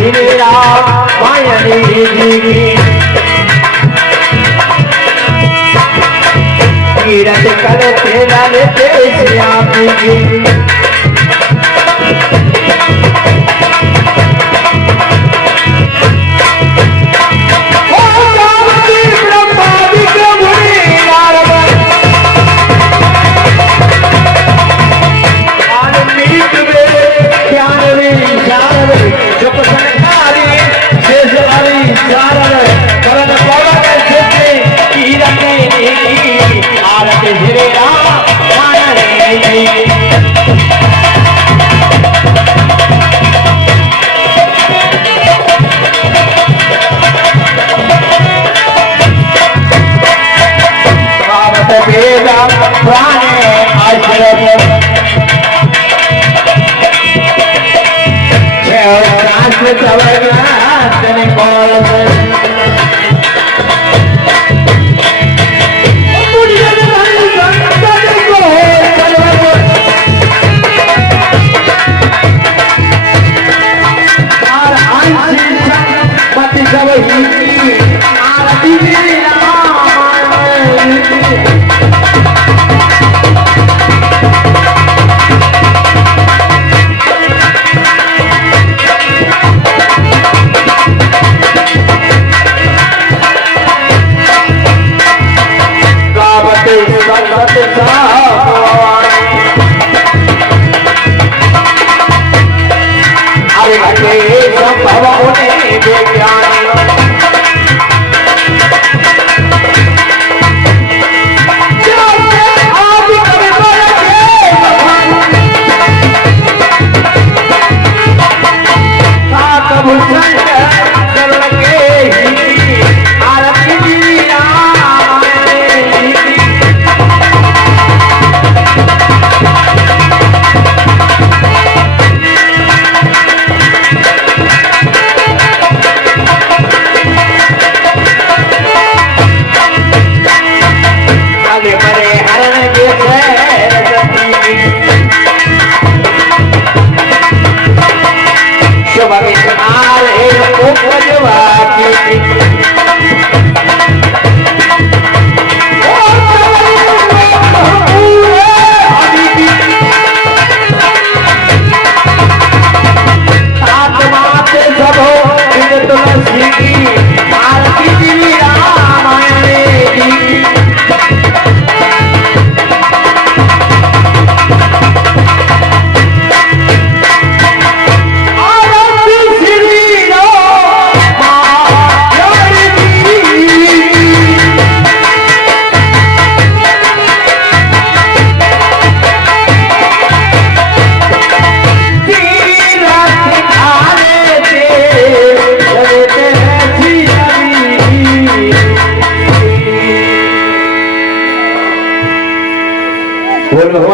श्री रामायण जी कीरत करते ललते श्याम जी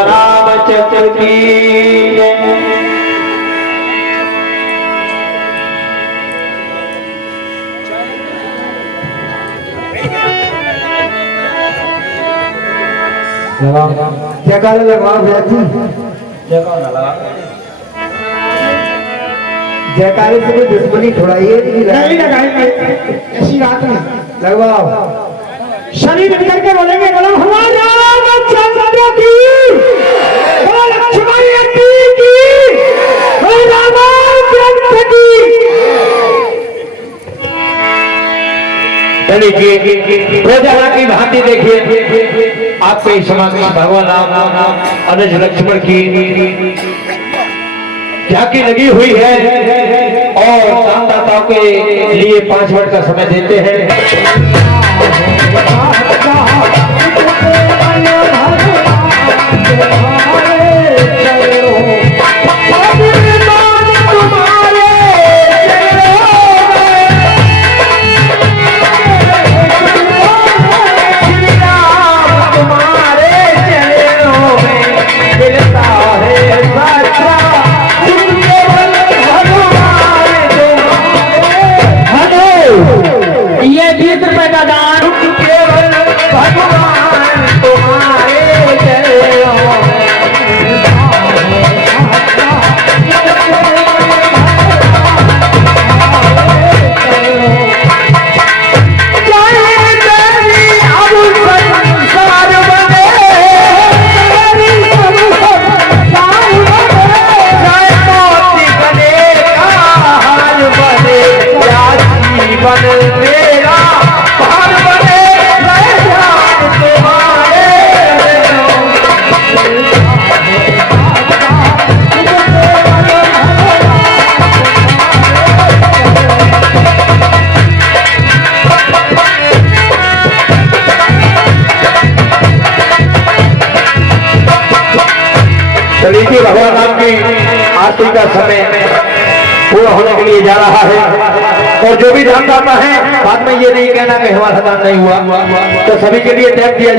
रामचंद्र की जयकारा लगवाओ भैया जी, जयकारे से कोई दुश्मनी छुड़ाइए नहीं लगाएंगे ऐसी बात नहीं। लगवाओ। शरीर निकल के बोलेंगे बोलो हमारे रामचंद्र की, बोलो लक्ष्मण की, बोलो रामचंद्र की। चलिए प्रजा की भांति देखिए आपके समाधि भगवान राम अनुज लक्ष्मण की झांकी लगी हुई है और दानदाताओं के लिए 5 मिनट का समय देते हैं। आरती का समय पूरा होने के लिए जा रहा है। और जो भी दानदाता है बाद में ये नहीं कहना कि हमारा दान नहीं हुआ, तो सभी के लिए टैग दिया।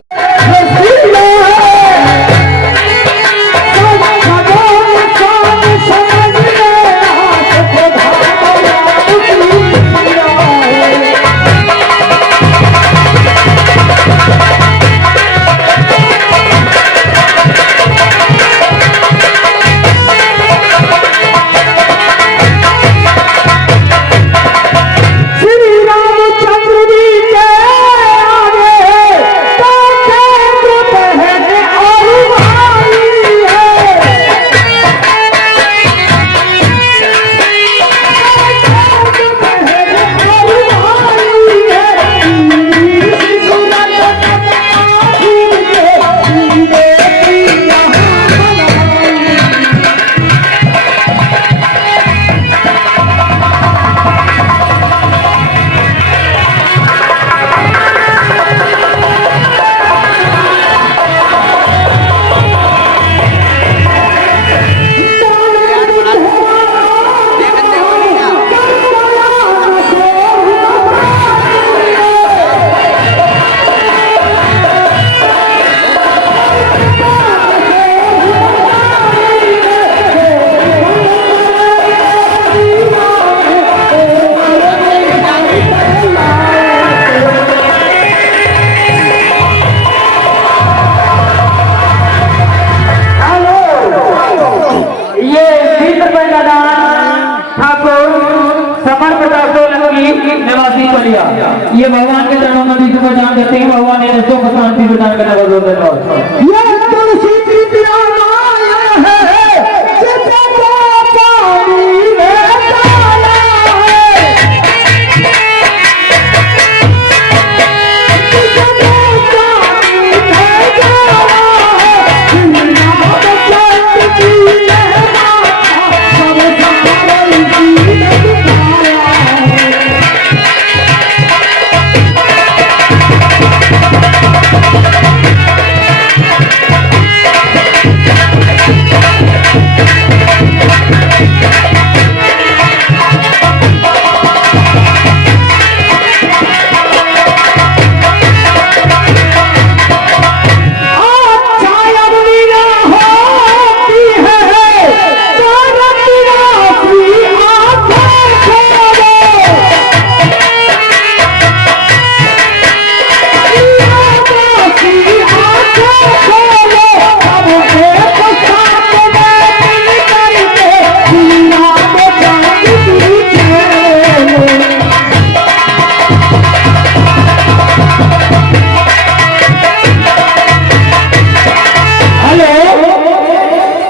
ये भगवान के चरणों में भी प्रदान करते हैं। भगवान ने दोस्तों को शांति प्रदान करने का जोर देता है।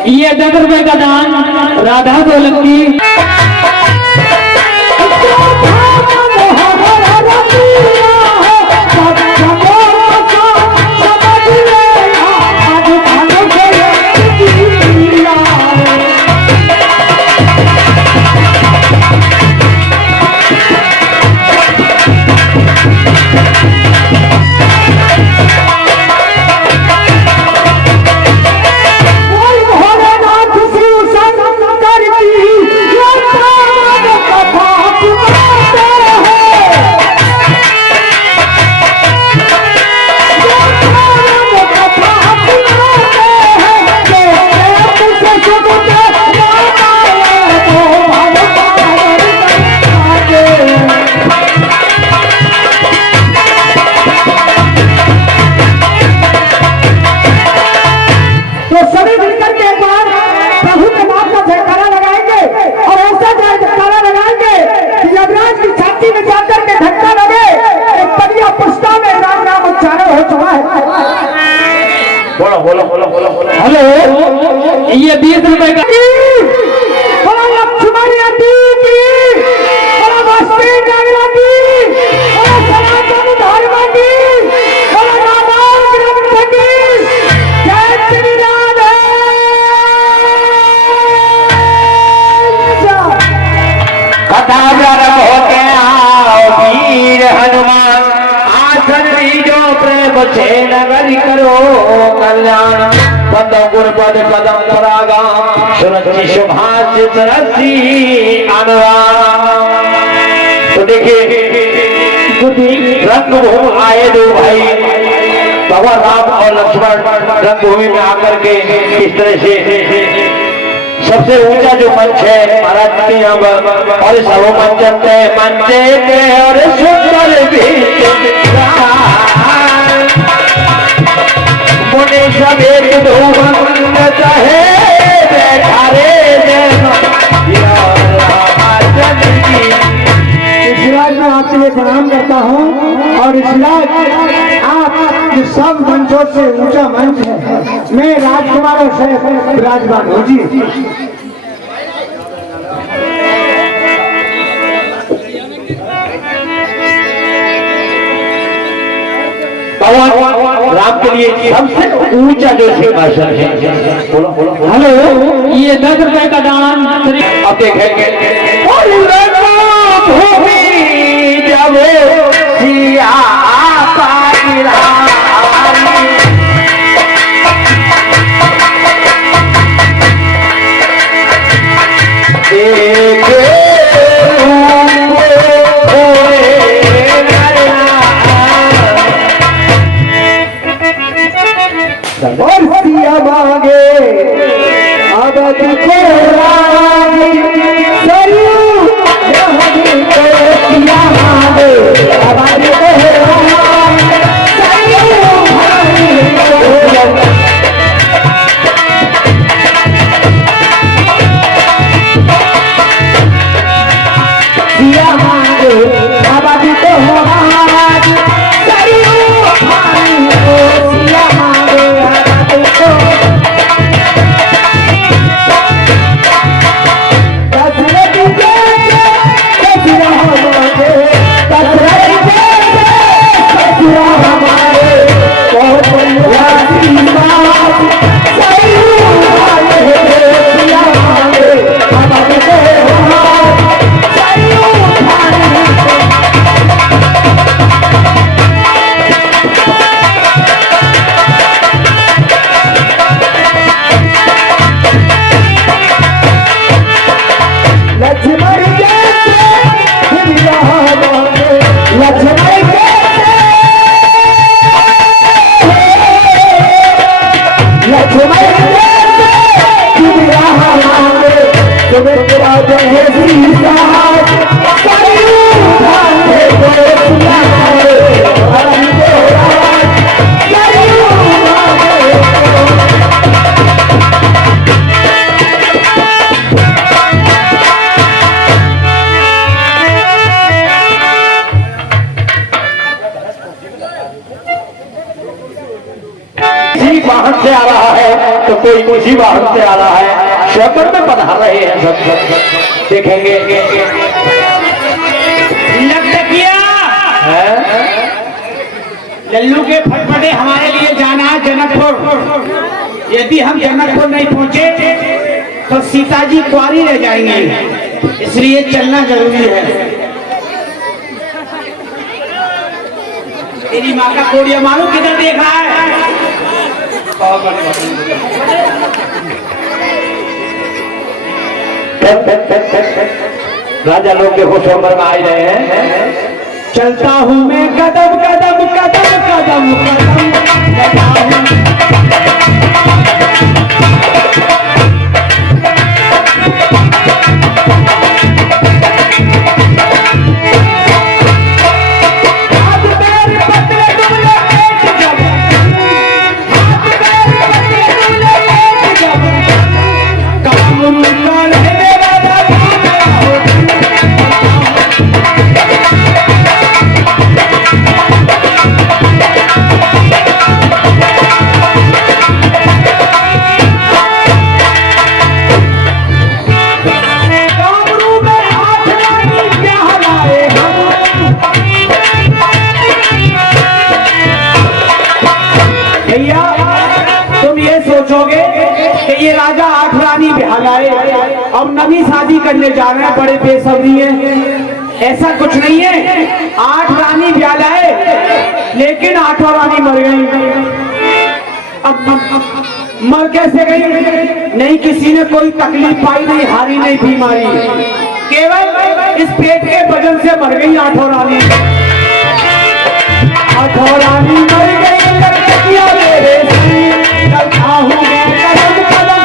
ये 10 रुपए का दान राधा सोलंकी हेलो ये 20 रुपए का लक्ष्मण यात्री की वासवी नागरा की सनातन धर्म की रामायण ग्रंथ की जय श्री राधे। कथा प्रारंभ होके आओ वीर हनुमान आसन जो प्रेम छे नगर करो कल्याण। बंदो गुरपद कदम परागा सुरक्षि सुभाषित रसी अनुराग। तो देखिए रंगभूमि आए दो भाई भगवान राम और लक्ष्मण रंगभूमि में आकर के इस तरह से सबसे ऊंचा जो मंच है महाराज के यहाँ पर और सब मंचे के और सुंदर भी मुनि सब एक धूम चाहे बैठा रे इस्लाम में आपके लिए प्रणाम करता हूँ और इस्लाम आप सब मंचों से ऊंचा मंच है। मैं राजकुमार और शेख विराजमान हूँ जी। भगवान राम के लिए सबसे ऊंचा जो सिंहासन है बोलो बोलो हेलो, ये 10 रुपए का दान। अब देखेंगे भूमि जब सिया और सिया मांगे अब तुझे सिया मांगे अब सिया मांगे अब तो वाहन से आ रहा है तो कोई किसी वाहन से आ रहा है। स्वयं में पधार रहे हैं सब देखेंगे। लल्लू के फटफटे हमारे लिए जाना है जनकपुर। यदि हम जनकपुर नहीं पहुंचे तो सीता जी कुंवारी रह जाएंगे, इसलिए चलना जरूरी है। तेरी माँ का कोड़िया मालूम किधर देखा है? राजा लोग के होश उम्र में आ रहे हैं। चलता हूँ मैं कदम कदम कदम कदम कदम अब नवी शादी करने जा रहे हैं, बड़े बेसब्री हैं। ऐसा कुछ नहीं है, 8 रानी ब्याह लाए लेकिन 8 रानी मर गई। अब मर कैसे गई? नहीं किसी ने कोई तकलीफ पाई, नहीं हारी, नहीं बीमारी, केवल इस पेट के वजन से मर गई आठों रानी। आठों रानी मर गई लड़कियां मेरे संग, चलता हूँ मैं कदम कदम।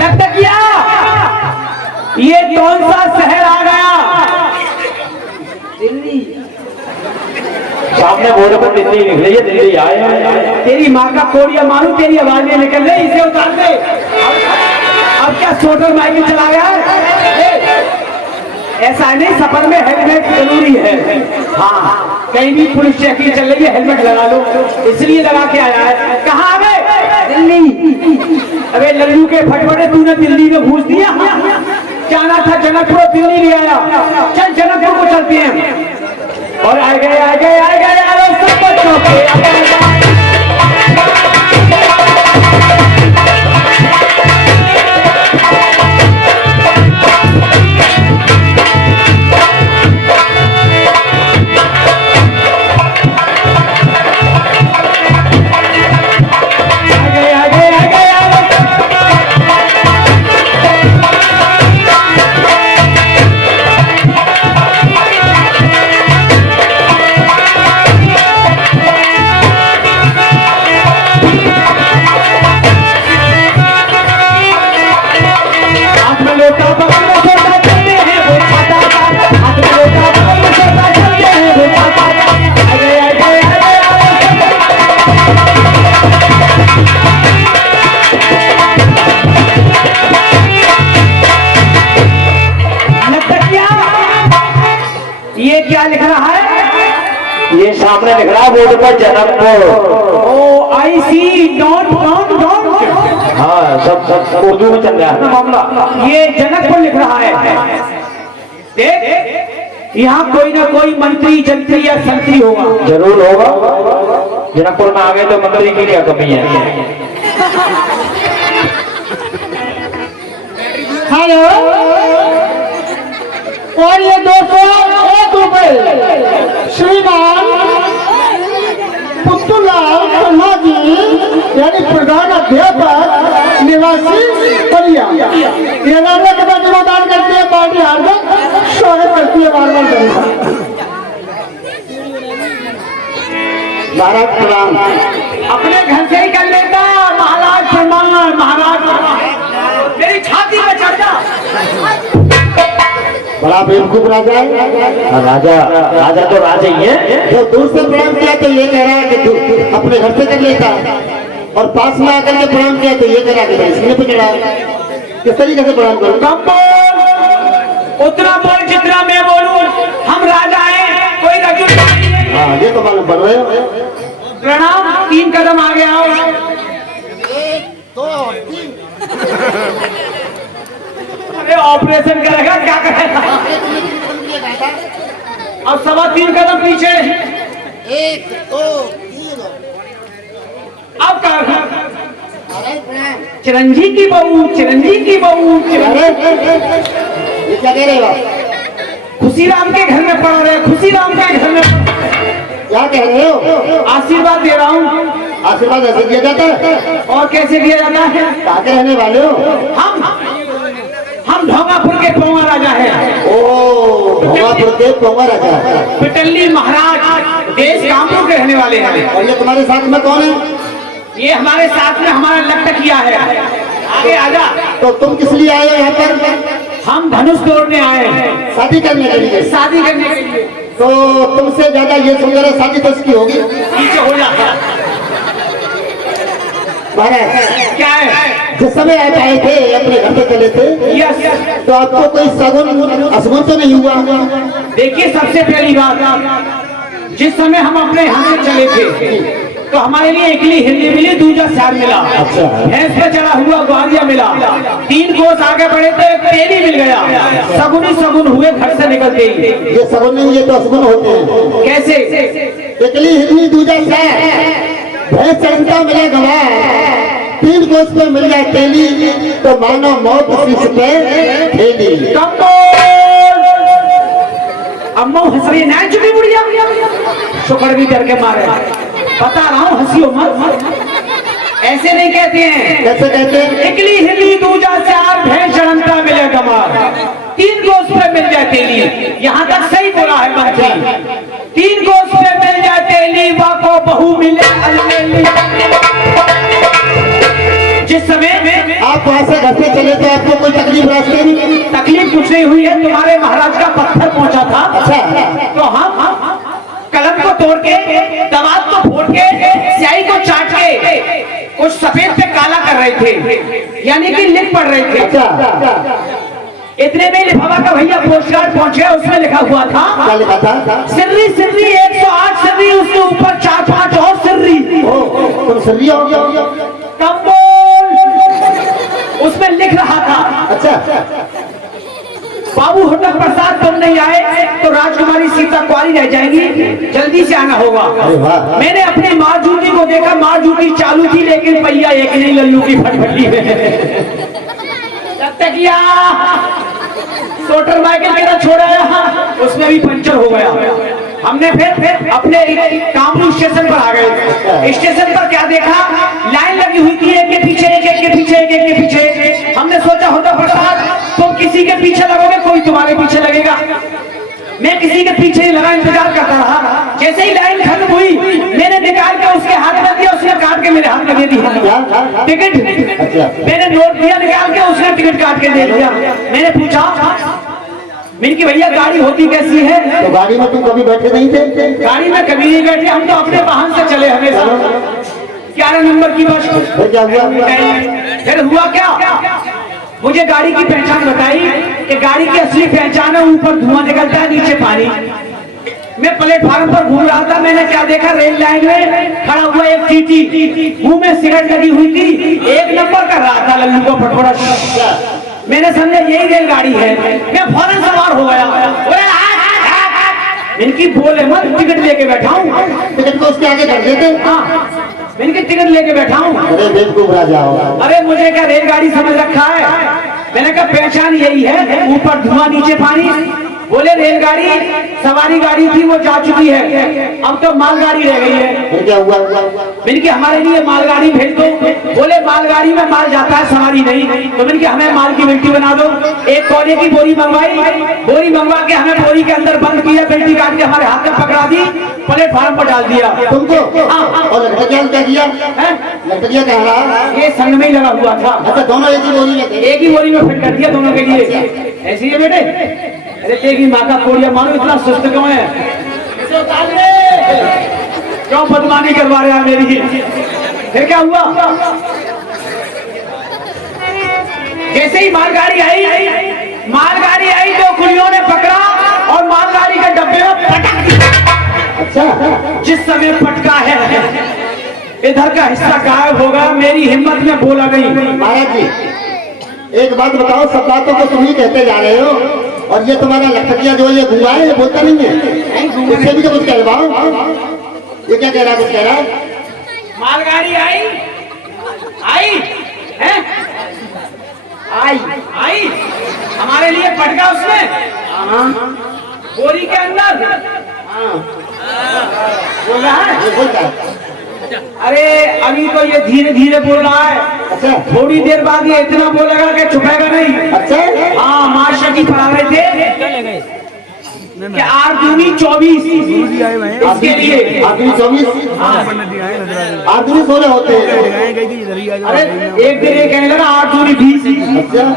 लड़कियां, ये कौन सा शहर आ गया? दिल्ली। सामने बोर्ड पर दिल्ली लिख रही है, दिल्ली आए। तेरी माँ का कोड़िया मारू, तेरी आवाज नहीं निकल रही, इसे उतार दे। अब क्या सोटर माइक चला गया है? ऐसा नहीं, सफर में हेलमेट जरूरी है। हाँ, कहीं भी पुलिस चेकिंग चल रही है, हेलमेट लगा लो, इसलिए लगा के आया है। कहाँ आ गए? दिल्ली। अबे लल्लू के फटफटे, तूने दिल्ली में घुस दिया। जाना था जनकपुर, दिल्ली ले आया। चल जनकपुर को चलते हैं। और आ गए आ गए आ गए आ गए सब बच्चों के। ये क्या लिख रहा है? ये सामने लिख रहा है बोर्ड पर जनकपुर। ओ आई सी, डोंट डोंट डोंट। हाँ, सब उर्दू में चल रहा है ना मामला। ये जनकपुर लिख रहा है। देख, यहाँ कोई ना कोई मंत्री, जंत्री या संतरी होगा, जरूर होगा। जनकपुर में आ गए तो मंत्री की क्या कमी है? हेलो, और ये 201 रुपए श्रीमान पुतुलाल खन्ना जी, यानी प्रधान अध्यापक निवासी बलिया, ये नारे के बाद योगदान करती है पार्टी हार्दिक स्वागत करती है। बार बार भारत प्रणाम। अपने घर से ही कर लेता। महाराज प्रणाम, महाराज प्रणाम। मेरी छाती पे चढ़ जा। बड़ा बेवकूफ राजा है। राजा राजा तो राजा ही है। जो दूर से प्रणाम किया तो ये कह रहा है कि अपने घर से कर लेता, और पास में आकर के प्रणाम किया तो ये कह रहा है कि इसने पे चढ़ा। किस तरीके से प्रणाम करूँ? कम बोल, उतना बोल जितना मैं बोलूं। हम राजा हैं, कोई रजूल नहीं है। हाँ, ये तो मालूम पड़ रहे हो। प्रणाम, 3 कदम आगे आओ। 1 2 3। अरे ऑपरेशन करेगा, क्या करेगा? अब 3.25 कदम पीछे। 1 2 3। अब कर। चिरंजी की बहू, चिरंजी की बहू, ये क्या कह रहे हो? खुशी राम के घर में पढ़ रहे, खुशी राम के घर में। क्या कह रहे हो? आशीर्वाद दे रहा हूँ। आशीर्वाद ऐसे दिया जाता है? और कैसे दिया जाता है? कहाँ के रहने वाले हो? हम ढोंगापुर के पोंगा राजा हैं। ओ, ढोंगापुर के पोंगा राजा। पिटल्ली महाराज, देश कामपुर के रहने वाले हैं। और ये तुम्हारे साथ में कौन है? ये हमारे साथ में हमारा लखटकिया है। आगे आजा। तो तुम किस लिए आए हो यहाँ पर? हम धनुष तोड़ने आए हैं। शादी करने के लिए? शादी करने के लिए। तो तुमसे ज्यादा ये सुंदर शादी तो इसकी होगी। पीछे हो जाता। महाराज, क्या है? जिस समय आप आए थे, अपने घर पे चले थे, यस। तो आपको कोई सगुन असगुन तो नहीं हुआ? देखिए, सबसे पहली बात, जिस समय हम अपने यहाँ से चले थे तो हमारे लिए एकली हिंदी मिली, दूजा सार मिला। अच्छा। भैंस पे चढ़ा हुआ ग्वालिया मिला। 3 कोस आगे बढ़े तो एक तेली मिल गया। सगुन ही सगुन हुए घर से निकलते ही। ये सगुन नहीं, ये तो असगुन होते हैं। कैसे? एकली हिंदी दूजा सार, भैंस चढ़ता मिला गवाह, 3 कोस पे मिल जाए तेली, तो मानो मौत शीश पे थैली। अम्मा हंस रही ना चुकी बुढ़िया शुक्र भी डर के मारे बता रहा हूँ हंसियो मत ऐसे नहीं कहते हैं। कैसे कहते हैं? इकली हिली दूजा चार भैंस जड़ंता मिले गमार 3 गोश्त पे मिल जाए तेली। यहाँ तक सही बोला है मंत्री 3 गोश्त पे मिल जाए तेली वाको बहू मिले अलमेली। जिस समय में आप वहाँ से घर से चले तो आपको कोई तकलीफ रास्ते में? तकलीफ कुछ नहीं हुई है। तुम्हारे महाराज का पत्थर पहुंचा था अच्छा। तो हम कलम को तोड़ के दवात को फोड़ के स्याही को चाट के कुछ सफेद पे काला कर रहे थे यानी कि लिख पढ़ रहे थे। अच्छा। इतने में लिफाफा का भैया पोस्ट कार्ड पहुंच गया। उसमें लिखा हुआ था क्या लिखा था? सिर्री सिर्री 108 सिर्री उसके ऊपर 4-5 और सिर्री। तुम सर्री हो गया? कंबोल उसमें लिख रहा था। अच्छा। बाबू होटल प्रसाद तुम नहीं आए तो राजकुमारी सीता कुंवारी रह जाएगी। जल्दी से आना होगा। अरे वाह। मैंने अपने मारजूती को देखा। मारजूती चालू थी लेकिन पहिया एक नहीं लल्लू की फटफटी में तकिया सोटर माइकल के साथ छोड़ा उसमें भी पंचर हो गया। हमने फिर अपने कामरू स्टेशन पर आ गए। स्टेशन पर क्या देखा लाइन लगी हुई थी एक के पीछे एक, एक के पीछे एक, एक के पीछे। हमने सोचा होता प्रसाद तुम किसी के पीछे लगोगे कोई तुम्हारे पीछे लगेगा। मैं किसी के पीछे ही लगा इंतजार करता रहा। जैसे ही लाइन खत्म हुई मैंने निकाल के उसके हाथ में दिया। उसने काट के मेरे हाथ में दे दिया टिकट। मैंने नोट दिया निकाल के उसने टिकट काट के दे दिया। मैंने पूछा मिनकी भैया गाड़ी होती कैसी है? तो गाड़ी में तुम कभी बैठे नहीं थे? गाड़ी में कभी नहीं बैठे। हम तो अपने वाहन से चले हमेशा 11 नंबर की बस। फिर क्या हुआ? फिर हुआ क्या मुझे गाड़ी की पहचान बताई कि गाड़ी की असली पहचान है ऊपर धुआं निकलता है नीचे पानी। मैं प्लेटफार्म पर घूम रहा था। मैंने क्या देखा रेल लाइन में खड़ा हुआ एक टीटी मुंह में सिगरेट लगी हुई थी 1 नंबर कर रहा था लल्लू को फटफड़ा। मैंने समझा यही रेलगाड़ी है। मैं फौरन सवार हो गया। इनकी बोले मत टिकट लेके बैठा हूँ। टिकट को उसके आगे कर देते। हाँ इनकी टिकट लेके बैठा हूँ। अरे बेवकूफ राजा हो। अरे मुझे क्या रेलगाड़ी समझ रखा है? मैंने कहा पहचान यही है ऊपर धुआं नीचे पानी। बोले रेलगाड़ी सवारी गाड़ी थी वो जा चुकी है अब तो मालगाड़ी रह गई है। फिर क्या हुआ? मैंने कहा हमारे लिए मालगाड़ी भेज दो। बोले मालगाड़ी में माल जाता है सवारी नहीं। तो मैंने कहा हमें माल की बिल्टी बना दो। एक कोने की बोरी मंगवाई। बोरी मंगवा के हमें बोरी के अंदर बंद किया। बिल्टी काट के हमारे हाथ में पकड़ा दी प्लेटफार्म पर डाल दिया। तुमको? और लड़कियां क्या किया? लड़कियां कह रहा ये संग में ही लगा हुआ था। अच्छा दोनों एक ही बोरी में थे? एक ही बोरी में फिट कर दिया दोनों के लिए। ऐसी है बेटे। अरे तेरी माँ का कोड़िया मानो इतना सुस्त क्यों है? क्यों बदमानी करवा रहे हैं मेरी? फिर क्या हुआ? जैसे ही मालगाड़ी आई तो कुलियों ने पकड़ा और मालगाड़ी के डब्बे में पटक दिया। अच्छा। जिस समय पटका है इधर का हिस्सा गायब हो गया। मेरी हिम्मत में बोला नहीं। महाराज जी एक बात बताओ सब बातों को तुम ही कहते जा रहे हो और ये तुम्हारा लखटिया जो ये घुमा है ये बोलता नहीं है। इससे भी तो कुछ कहवाओ। ये क्या कह रहा है? कुछ कह रहा है? मालगाड़ी आई हमारे लिए पटका उसने बोरी के अंदर बोल रहा है। ये बोलता है। अरे अभी तो ये धीरे धीरे बोल रहा है। अच्छा। थोड़ी देर बाद ये इतना बोलेगा कि छुपेगा नहीं। अच्छा। हाँ मास्टर जी पढ़ा रहे थे कि 8 दूनी 24 इसके लिए। 8 दूनी 24 8 दूनी 16 होते हैं। अरे एक दिन ये कहने लगा 8 दूनी 20।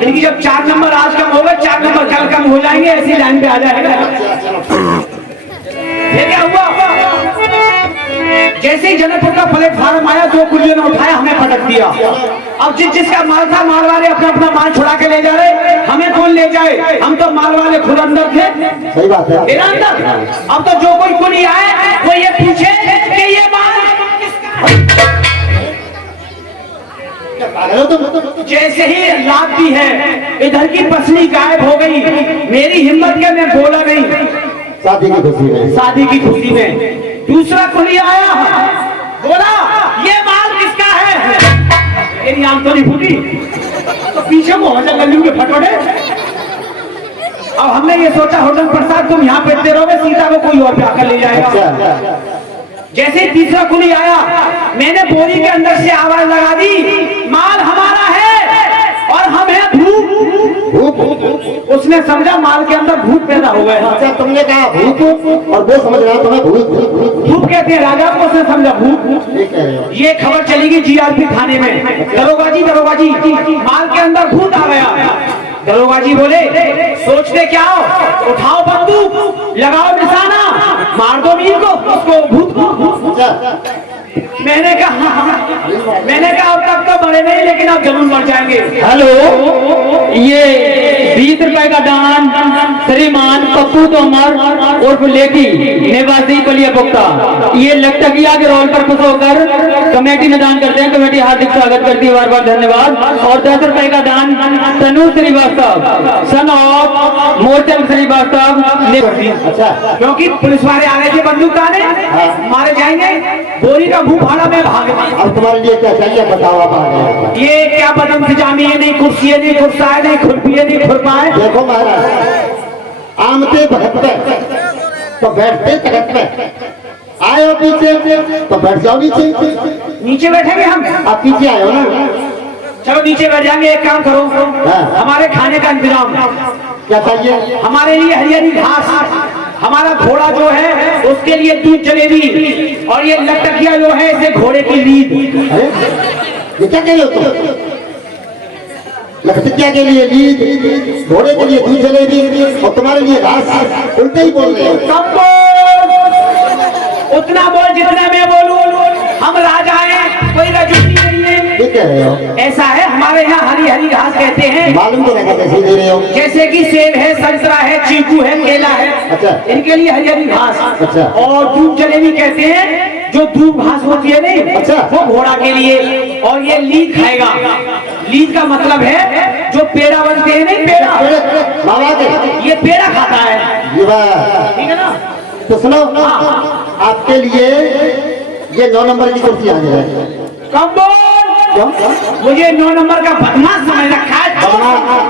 लेकिन जब 4 नंबर आज कम होगा 4 नंबर कल कम हो जाएंगे ऐसी लाइन पे आ जाएगा। ये क्या हुआ? जैसे ही जनकपुर का प्लेटफार्म आया 2 कुलियों ने उठाया हमें पटक दिया। अब जिसका माल था माल वाले अपना अपना माल छुड़ा के ले जा रहे। हमें कौन ले जाए? हम तो माल वाले खुद अंदर थे। सही बात है। मेरा अंदर। अब तो जो कोई कुली आए वो ये पूछे कि ये माल किसका है? जैसे ही लाभ दी है इधर की पसली गायब हो गई। मेरी हिम्मत के मैं बोला नहीं। शादी की खुशी में। शादी की खुशी में दूसरा कुली आया बोला ये माल किसका है? तेरी आम तो नहीं फूटी तो पीछे को हो जा लल्लू के फटोड़े। अब हमने ये सोचा होटल प्रसाद तुम यहाँ बैठते रहोगे, सीता को कोई और ब्याह कर ले जाएगा। अच्छा जैसे ही तीसरा कुली आया, मैंने बोरी के अंदर से आवाज लगा दी, माल हमारा है और हम हैं भूत। उसने समझा माल के अंदर भूत पैदा हो गए। अच्छा तुमने कहा भूत और वो समझ रहा तुम्हें भूत भूत कहते हैं राजा को, उसने समझा भूत। ये कह रहे हो। ये खबर चलेगी जीआरपी थाने में, दरोगा जी माल के अंदर भूत आ गया। दरोगा जी बोले सोचते क्या हो, उठाओ बंदूक, लगाओ निशाना, मार दो मीर को, उसको भूत को। अच्छा मैंने कहा अब तक तो मरे नहीं, लेकिन अब जरूर मर जाएंगे। हेलो, ये 20 रुपए का दान श्रीमान पप्पू तोमर उर्फ लेकी निवासी बलिया पुख्ता, ये लटकिया के रोल पर खुश होकर कमेटी में दान करते हैं। कमेटी हार्दिक स्वागत करती है, बार बार धन्यवाद। और 10 रुपए का दान तनु श्रीवास्तव सन ऑफ मोचन श्रीवास्तव। अच्छा क्योंकि पुलिस वाले आ रहे थे बंदूक ताने, मारे जाएंगे। बोरी का मुंह फाड़ा में भाग गया। अब तुम्हारे लिए क्या चाहिए बताओ आप आगे। ये क्या बदन फिजामी है, नहीं कुर्सी है, नहीं कुर्सा है, नहीं खुरपी है, नहीं खुरपा है। देखो महाराज, आमते भगत पे तो बैठते तखत पे, आए हो पीछे तो बैठ जाओ नीचे। नीचे बैठेंगे हम, आप पीछे आए हो ना। चलो नीचे बैठ जाएंगे। एक काम करो, हमारे खाने का इंतजाम, क्या चाहिए? हमारे लिए हरी हरी घास, हमारा घोड़ा जो है उसके लिए दूध जलेबी, और ये लटकिया जो है इसे घोड़े की लीद। अरे ये क्या कह रहे हो तुम? लखटिया के लिए लीद, घोड़े के लिए दूध जलेबी और तुम्हारे लिए घास, उल्टे ही बोल रहे हो। कम बोल, उतना बोल जितना मैं बोलूं। हम राजा हैं, कोई राजनीति नहीं है। ये कह रहे हो? ऐसा है, हमारे यहाँ हरी हरी घास कहते हैं। मालूम तो नहीं कैसे दे रहे हो। जैसे कि सेब है, संतरा है, चीकू है, केला है, अच्छा। इनके लिए हरी हरी घास। अच्छा। और दूध जलेबी कहते हैं, जो दूध घास होती है नहीं, अच्छा। वो घोड़ा के लिए। और ये लीद खाएगा। लीद का मतलब है जो पेड़ा बनते हैं नहीं, पेड़ा, बाबा के ये पेड़ा खाता है। ये बात ठीक है ना? तो सुनो, आपके लिए ये 9 नंबर की कुर्सी आ जाए। कम बोल, क्यों? मुझे 9 नंबर का बदमाश समझ रखा है।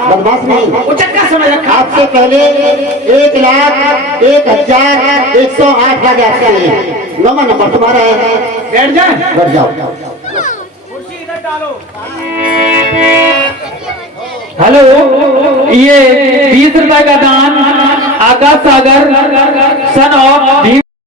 बदमाश नहीं, उचक्का समझ रखा है। आपसे पहले 1,01,108 का गैस चाहिए। 9वां नंबर तुम्हारा है। बैठ जाए, बैठ जाओ। कुर्सी इधर डालो। हेलो, ये 20 रुपए का दान आकाश सागर सन ऑफ